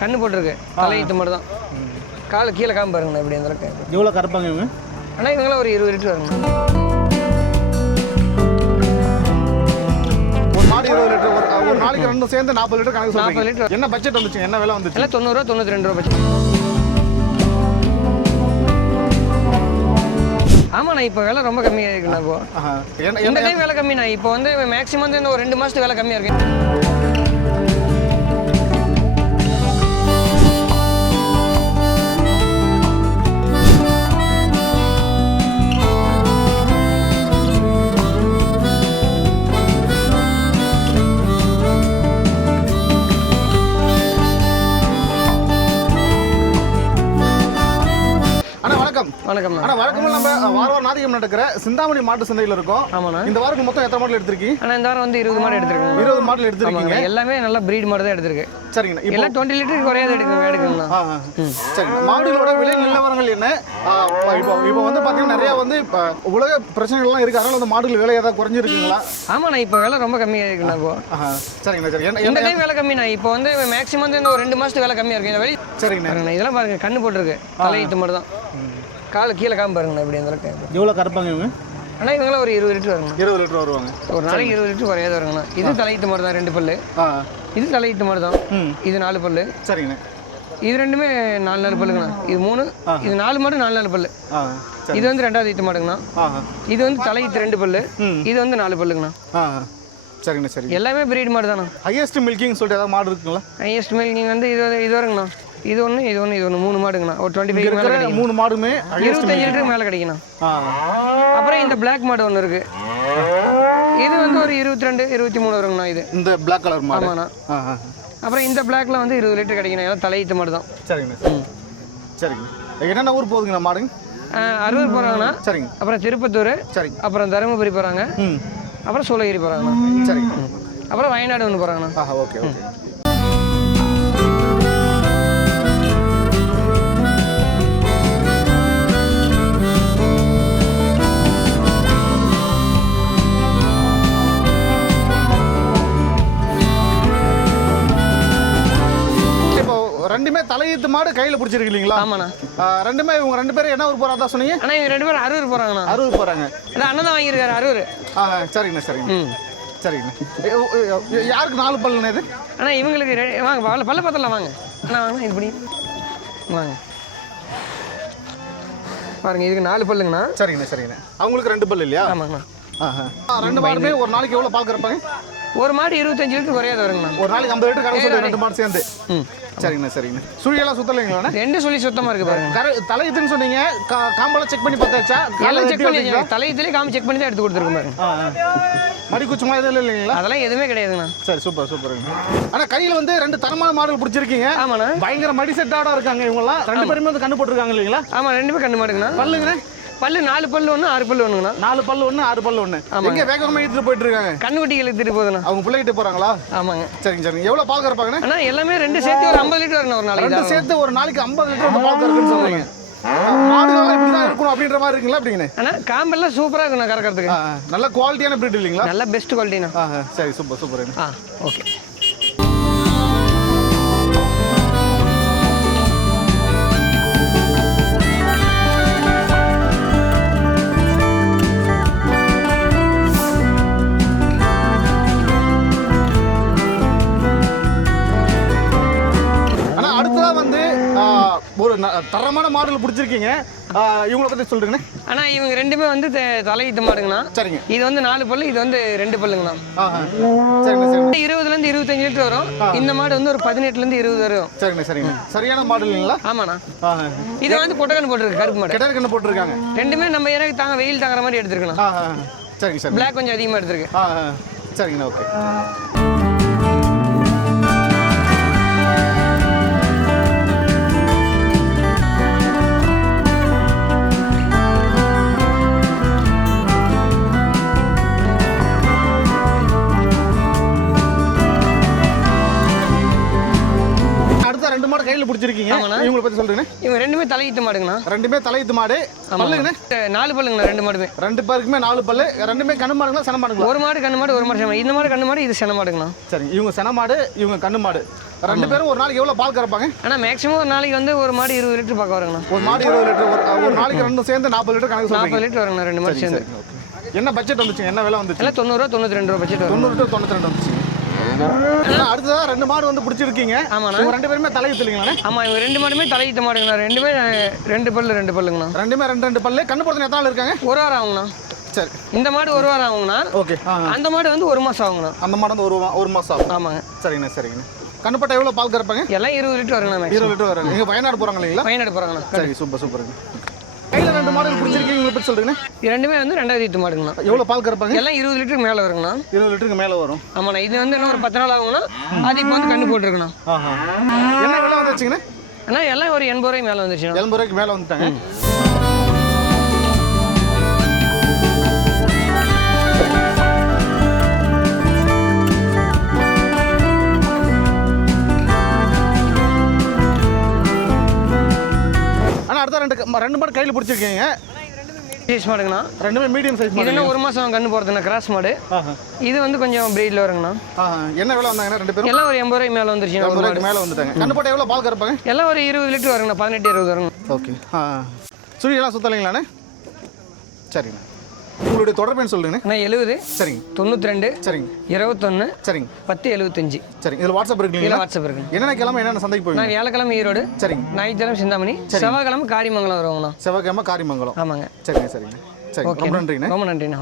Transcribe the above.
கண்ணு போட்டிருக்கு. தலையீத்து மட்டும் தான் கால் கீழே காம பாருங்கண்ணா இப்படி அந்த அளவுக்கு. எவ்வளோ கறப்பாங்க இவங்க? ஆனால் இவங்களாம் ஒரு இருபது லிட்டர் வருங்க ஒரு மாடு இருபது லிட்டர் ஒரு ஒரு நாளைக்கு ரெண்டும் சேர்ந்து நாற்பது லிட்டர் கணக்கு நாற்பது சொல்றீங்க லிட்டர். என்ன பட்ஜெட் வந்துச்சு என்ன விலை வந்துச்சு? எல்லாம் தொண்ணூறுரூவா தொண்ணூற்றி ரெண்டு ரூபா பட்சம் ஆமாண்ணா இப்போ விலை ரொம்ப கம்மியாக இருக்குண்ணா இப்போ. ஆஹா. என்ன இந்த என்ன? டைம் விலை கம்மிண்ணா இப்போ வந்து மேக்ஸிமம் வந்து இந்த ஒரு ரெண்டு மாதத்துக்கு விலை கம்மியாக இருக்கு. வணக்கம். அண்ணா வழக்கமாக நம்ம வார வாரம் நாதிகம் நடக்கிற சிந்தாமணி மாட்டு சந்தையில் இருக்கோம். ஆமாண்ணா. இந்த வாரம் மொத்தம் எத்தனை மாடல் எடுத்திருக்கீங்க? ஆனால் இந்த வாரம் வந்து இருபது மாடு எடுத்துருக்கோங்க இருபது மாடல் எடுத்திருக்கீங்க. எல்லாமே நல்லா ப்ரீட் மாடு தான் எடுத்திருக்கு. சரிங்கண்ணா எல்லாம் டுவெண்ட்டி லிட்டருக்கு குறையாது ஆ, ஆ. சரிங்க மாடுகளோட விலை நிலவரங்கள் என்ன? இப்போ இப்போ வந்து பார்த்தீங்கன்னா நிறைய வந்து இப்போ உலக பிரச்சனைகள்லாம் இருக்கு. அதனால வந்து மாடுகள் விலை ஏதாவது குறைஞ்சிருக்குங்களா? ஆமாண்ணா இப்போ விலை ரொம்ப கம்மியாக இருக்குண்ணா இப்போ. சரிங்கண்ணா சரி. இந்த என்ன டைம் விலை கம்மிண்ணா. இப்போ வந்து மேக்ஸிமம் வந்து ஒரு ரெண்டு மாதத்துக்கு விலை கம்மியாக இருக்கு. இந்த வெளி சரிங்கண்ணா. இதெல்லாம் பாருங்க கண்ணு போட்டிருக்கு. தலையீத்து மட்டும் தான் கால் கீழே காம பாருங்கண்ணா இப்படி அந்த அளவுக்கு. எவ்வளோ கறப்பாங்க இவங்க? ஆனால் இவங்களாம் ஒரு இருபது லிட்டர் வருங்கண்ணா. இருபது லிட்டர் வருவாங்க. ஒரு நாளைக்கு இருபது லிட்டர் குறையாது வருங்கண்ணா. இது தலையீத்து மாதிரி தான் ரெண்டு பல்லு. இது தலையீத்து மாதிரி தான். இது நாலு பல்லு. சரிங்கண்ணா. இது ரெண்டுமே நாலு நாலு பல்லுங்கண்ணா. இது மூணு இது நாலு மாடு நாலு நாலு பல்லு. இது வந்து ரெண்டாவது ஈத்து மாடுங்கண்ணா. இது வந்து தலையீத்து ரெண்டு பல்லு. இது வந்து நாலு பல்லுங்கண்ணா. சரிங்கண்ணா சரி எல்லாமே பிரீட் மாடு தானே ஹையஸ்ட் மில்கிங் சொல்லிட்டு ஏதாவது மாடு இருக்குங்களா? ஹையஸ்ட் மில்கிங் வந்து இது இது வருங்கண்ணா. இது ஒன்று இது ஒன்று இது ஒன்று மூணு மாடுங்கண்ணா. ஒரு டுவெண்ட்டி ஃபைவ் மேலே கிடைக்கும் மூணு மாடுமே இருபத்தஞ்சு லிட்டருக்கு மேலே கிடைக்குண்ணா ஆ. அப்புறம் இந்த பிளாக் மாடு ஒன்று இருக்கு. இது வந்து ஒரு இருபத்தி ரெண்டு இருபத்தி மூணு வருங்கண்ணா இது. இந்த பிளாக் கலர் மாடு. ஆமாண்ணா. அப்புறம் இந்த பிளாக்ல வந்து இருபது லிட்டர் கிடைக்கணும் எல்லாம் தலையீத்து மாடு தான் சரிங்கண்ணா. சரிங்க என்னென்ன ஊர் போகுதுங்கண்ணா மாடுங்க அறுபது போகிறாங்கண்ணா சரிங்க. அப்புறம் திருப்பத்தூர். சரிங்க அப்புறம் தருமபுரி போகிறாங்க அப்புறம் சூளகிரி போகிறாங்கண்ணா சரிங்க. அப்புறம் வயநாடு ஒன்று போகிறாங்கண்ணா ஓகே ஓகே. தலையீத்து மாடு கையில் பிடிச்சிருக்கு இல்லைங்களா? ஆமாண்ணா. ரெண்டுமே இவங்க ரெண்டு பேரும் என்ன ஊர் போகிறதா சொன்னீங்க? அண்ணா இவங்க ரெண்டு பேரும் அறுபது போகிறாங்கண்ணா அறுபது போகிறாங்க அதான் அண்ணன் தான் வாங்கியிருக்காரு அறுபது ஆ சரிங்கண்ணா சரிங்க ம். சரிங்கண்ணா. யாருக்கு நாலு பல்லுண்ணா இது? அண்ணா இவங்களுக்கு வாங்க பல்ல பல்ல பார்த்தலாம் வாங்க. அண்ணா வாங்க இது பண்ணி வாங்க. பாருங்க இதுக்கு நாலு பல்லுங்கண்ணா. சரிங்கண்ணா சரிங்கண்ணா. அவங்களுக்கு ரெண்டு பல்லு இல்லையா? ஆமாங்கண்ணா. ரெண்டு மாடுமே ஒரு நாளைக்கு எவ்வளோ பால் கறப்பாங்க? ஒரு மாடு இருபத்தஞ்சு லிட்டர் குறையாது வருங்கண்ணா ஒரு நாளைக்கு ஐம்பது லிட்டர் கறக்க சொல்லி ரெண்டு மாடு சேர்ந்து. சரிங்கண்ணா சரிங்கண்ணா. சுழியெல்லாம் சுத்தலைங்களாண்ணா ரெண்டு சொல்லி சுத்தமாக இருக்கு பாருங்க. கர தலையீத்துன்னு சொன்னீங்க? கா- காம்பெல்லாம் செக் பண்ணி பார்த்தாச்சா? எல்லாம் செக் பண்ணி தலையத்துலேயே காமி செக் பண்ணி தான் எடுத்து கொடுத்துருக்கோம் பாருங்க. ஆ ஆ. மடி குச்சுமா எதுவும் இல்லைங்களா? அதெல்லாம் எதுவுமே கிடையாதுங்கண்ணா. சரி சூப்பர் சூப்பருங்க ஆனா கையில வந்து ரெண்டு தரமான மாடல் பிடிச்சிருக்கீங்க. ஆமாண்ணா. பயங்கர மடி செட்டாட இருக்காங்க இவங்கலாம் ரெண்டு பேருமே வந்து கண்டு போட்டுருக்காங்க இல்லைங்களா? ஆமாம் ரெண்டு பேரும் கண்ணு மாடுங்கண்ணா. பல்லுங்கண்ணே. பல்லு நாலு பல்லு ஒன்று ஆறு பல்லு ஒன்றுங்கண்ணா நாலு பல்லு ஒண்ணு ஆறு பல்லு ஒண்ணு. எங்க வேகமா இழுத்துட்டு போயிட்டு இருக்காங்க கண்ணுக்குட்டிகள் எடுத்துட்டு போகுதுண்ணா. அவங்க பிள்ளைகிட்ட போறாங்களா? ஆமாங்க. சரிங்க சரிங்க. எவ்வளவு பால் கறப்பாங்கண்ணே? அண்ணா எல்லாமே ரெண்டு சேர்த்து ஒரு ஐம்பது லிட்டர் வரணும் ஒரு நாளைக்கு. ரெண்டு சேர்த்து ஒரு நாளைக்கு ஐம்பது லிட்டர் வந்து பால் கறக்குன்னு சொல்றீங்க மாடுகள்லாம் இப்படிதான் இருக்கணும் அப்படின்ற மாதிரி இருக்குங்களா அப்படிங்கண்ணே அண்ணா காம்பெல்லாம் சூப்பராக இருக்குண்ணா கறக்கிறதுக்கு. நல்ல குவாலிட்டியான பிரீட் இல்லைங்களா? நல்ல பெஸ்ட் குவாலிட்டிண்ணா. சரி சூப்பர் சூப்பர் ஆ ஓகே தரமான மாடல் பிடிச்சிருக்கீங்க. இவங்கள பத்தி சொல்றீங்கண்ணே அண்ணா இவங்க ரெண்டுமே வந்து தெ- தலையீத்து மாடுங்கண்ணா. சரிங்க. இது வந்து நாலு பல்லு இது வந்து ரெண்டு பல்லுங்கண்ணா. இருபதுலேருந்து இருபத்தஞ்சு லிட்டர் வரும். இந்த மாடு வந்து ஒரு பதினெட்டுலேருந்து இருபது வரும். சரிண்ணே சரிண்ணே சரியான மாடல் இல்லைங்களா ஆமாண்ணா. இது வந்து கொட்டகன் போட்டிருக்கு கருப்பு மாடு. கண்ணு போட்டிருக்காங்க. ரெண்டுமே நம்ம எனக்கு தாங்க வெயில் தாங்குற மாதிரி எடுத்துருக்கலாம் ஆஹா. சரிங்க சரிங்க. பிளாக் கொஞ்சம் அதிகமாக எடுத்துருக்கு. சரிங்கண்ணா ஓகே. ரெண்டு மாடு கையில் பிடிச்சிருக்கீங்க. இவங்களை பத்தி சொல்றீங்கண்ணே. இவங்க ரெண்டுமே தலையீத்து மாடுங்கண்ணா. ரெண்டுமே தலையீத்து மாடு. பல்லுங்கண்ணே. நாலு பல்லுங்கண்ணா ரெண்டு மாடுமே. ரெண்டு பேருக்குமே நாலு பல்லு. ரெண்டுமே கண்ணு மாடுங்களா சன மாடுங்களா? ஒரு மாடு கண்ணு மாடு ஒரு மாடு சென இந்த மாடு கண்ணு மாடு இது சென மாடுங்கண்ணா. சரிங்க. இவங்க சென மாடு இவங்க கண்ணு மாடு. ரெண்டு பேரும் ஒரு நாளைக்கு எவ்வளோ பால் கறப்பாங்க? ஆனால் மேக்ஸிமம் ஒரு நாளைக்கு வந்து ஒரு மாடு இருபது லிட்டர் பக்கம் வருங்கண்ணா. ஒரு மாடு இருபது லிட்டர் ஒரு நாளைக்கு ரெண்டும் சேர்ந்து நாற்பது லிட்டர் கணக்கு நாற்பது லிட்டர் வருங்கண்ணா ரெண்டு மாடு சேர்ந்து. சரி. என்ன பட்ஜெட் வந்துச்சு? என்ன விலை வந்துச்சு? எல்லாம் தொண்ணூறுரூவா தொண்ணூற்றி ரெண்டு ரூபா பட்ஜெட் தொண்ணூறு டு தொண்ணூத்தி ரெண்டு வந்துச்சு. ஆனா, அடுத்ததா ரெண்டு மாடு வந்து பிடிச்சிருக்கீங்க. ஆமாண்ணா. ரெண்டு பேருமே தலையுத்து இல்லைங்களாண்ணே ஆமாம் இவங்க ரெண்டு மாடுமே தலையிட்ட மாடுங்கண்ணா. ரெண்டுமே ரெண்டு பல்லு ரெண்டு பல்லுங்கண்ணா. ரெண்டுமே ரெண்டு ரெண்டு பல்லு. கண்ணு பொறுத்தன எத்தனை இருக்காங்க? ஒரு வாரம் ஆகுங்கண்ணா. சரி. இந்த மாடு ஒரு வாரம் ஆகுங்கண்ணா. ஓகே. அந்த மாடு வந்து ஒரு மாதம் ஆகுங்கண்ணா. அந்த மாடு வந்து ஒரு ஒரு மாசம் ஆகும். ஆமாங்க. சரிங்கண்ணா சரிங்கண்ணா. கண்ணுப்பட்டை எவ்வளோ பால் கறப்பாங்க? எல்லாம் இருபது லிட்டர் வருங்கண்ணா இருபது லிட்டர் வரும் நீங்கள் வயநாடு போகிறாங்க இல்லைங்களா? எடுத்து போகிறாங்கண்ணா சரி சூப்பர் சூப்பருங்க. ரெண்டு மாடல் பிடிச்சிருக்கீங்க பற்றி சொல்றீங்கண்ணே? இது ரெண்டுமே வந்து ரெண்டாயிரத்தி எட்டு மாடுங்கண்ணா. எவ்வளோ பால் கறப்பாங்க? எல்லாம் இருபது லிட்டருக்கு மேலே வருங்கண்ணா. இருபது லிட்டருக்கு மேலே வரும். ஆமாண்ணா இது வந்து இன்னும் ஒரு பத்து நாள் ஆகுங்கண்ணா. அது இப்போ வந்து கண்ணு போட்டுருக்குண்ணா. என்ன விலை வந்துச்சுங்கண்ணே? அண்ணா எல்லாம் ஒரு எண்பது ரூபாய்க்கு மேலே வந்துருச்சுண்ணா. எண்பது ரூபாய்க்கு மேலே வந்துட்டாங்க. அடுத்த ரெண்டு மாடு கையில் பிடிச்சிருக்கீங்க. சைஸ் மாடுங்கண்ணா. ரெண்டுமே மீடியம் சைஸ் மாடு ஒரு மாதம் கண்ணு போகிறதுண்ணா கிராஸ் மாடு? இது வந்து கொஞ்சம் பிரீடில் வருங்கண்ணா. என்ன விலை வந்தாங்கண்ணா ரெண்டு பேரும்? எல்லாம் ஒரு எண்பது ரூபாய்க்கு மேலே வந்துருச்சுண்ணா எண்பது ரூபாய்க்கு மேலே வந்துட்டாங்க. கண்ணுப்பட்டை எவ்வளோ பால் கறப்பாங்க? எல்லாம் ஒரு இருபது லிட்டர் வருங்கண்ணா பதினெட்டு இருபது வருங்க ஓகே சுழியெல்லாம் சுத்தலைங்களாண்ணே? சரிங்கண்ணா உங்களுடைய தொடர்புன்னு சொல்லுங்கண்ணே. அண்ணா எழுபது சரிங்க. தொண்ணூற்றி ரெண்டு சரிங்க. இருபத்தொன்று சரிங்க. பத்து எழுபத்தஞ்சு சரிங்க. இதில் வாட்ஸ்அப் இருக்குங்களா? வாட்ஸ்அப் இருக்குண்ணா என்னென்ன கிழமை என்னென்ன சந்தைக்கு போவீங்க? நான் வியாழக்கிழமை ஈரோடு சரிங்க. ஞாயிற்றுக்கிழமை சிந்தாமணி செவ்வாய்க்கிழமை காரியமங்கலம் வருவாங்கண்ணா செவ்வாய்க்கிழமை காரிமங்கலம். ஆமாங்க. சரிங்க சரிங்க. சரி ரொம்ப நன்றிங்கண்ணே ரொம்ப நன்றிண்ணா.